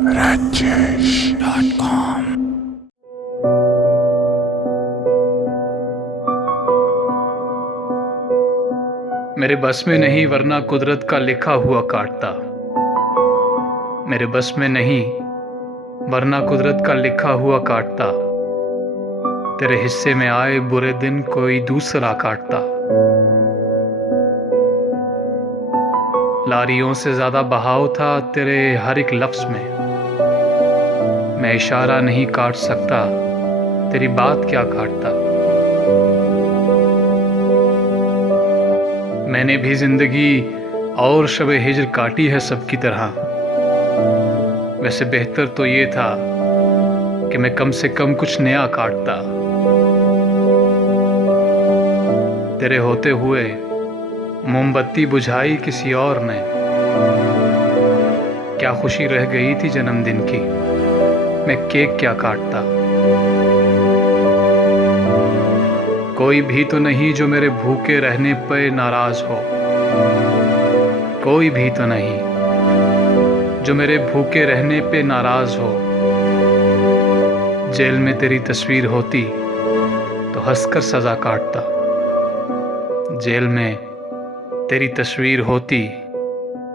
rajesh.com। मेरे बस में नहीं वरना कुदरत का लिखा हुआ काटता। मेरे बस में नहीं वरना कुदरत का लिखा हुआ काटता। तेरे हिस्से में आए बुरे दिन कोई दूसरा काटता। लारियों से ज्यादा बहाव था तेरे हर एक लफ्ज में। मैं इशारा नहीं काट सकता, तेरी बात क्या काटता। मैंने भी जिंदगी और शब हिज्र काटी है सबकी तरह। वैसे बेहतर तो ये था कि मैं कम से कम कुछ नया काटता। तेरे होते हुए मोमबत्ती बुझाई किसी और ने। क्या खुशी रह गई थी जन्मदिन की, मैं केक क्या काटता। कोई भी तो नहीं जो मेरे भूखे रहने पर नाराज हो। कोई भी तो नहीं जो मेरे भूखे रहने पे नाराज हो। जेल में तेरी तस्वीर होती तो हंसकर सजा काटता। जेल में तेरी तस्वीर होती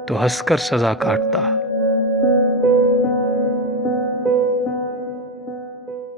तो हंसकर सजा काटता।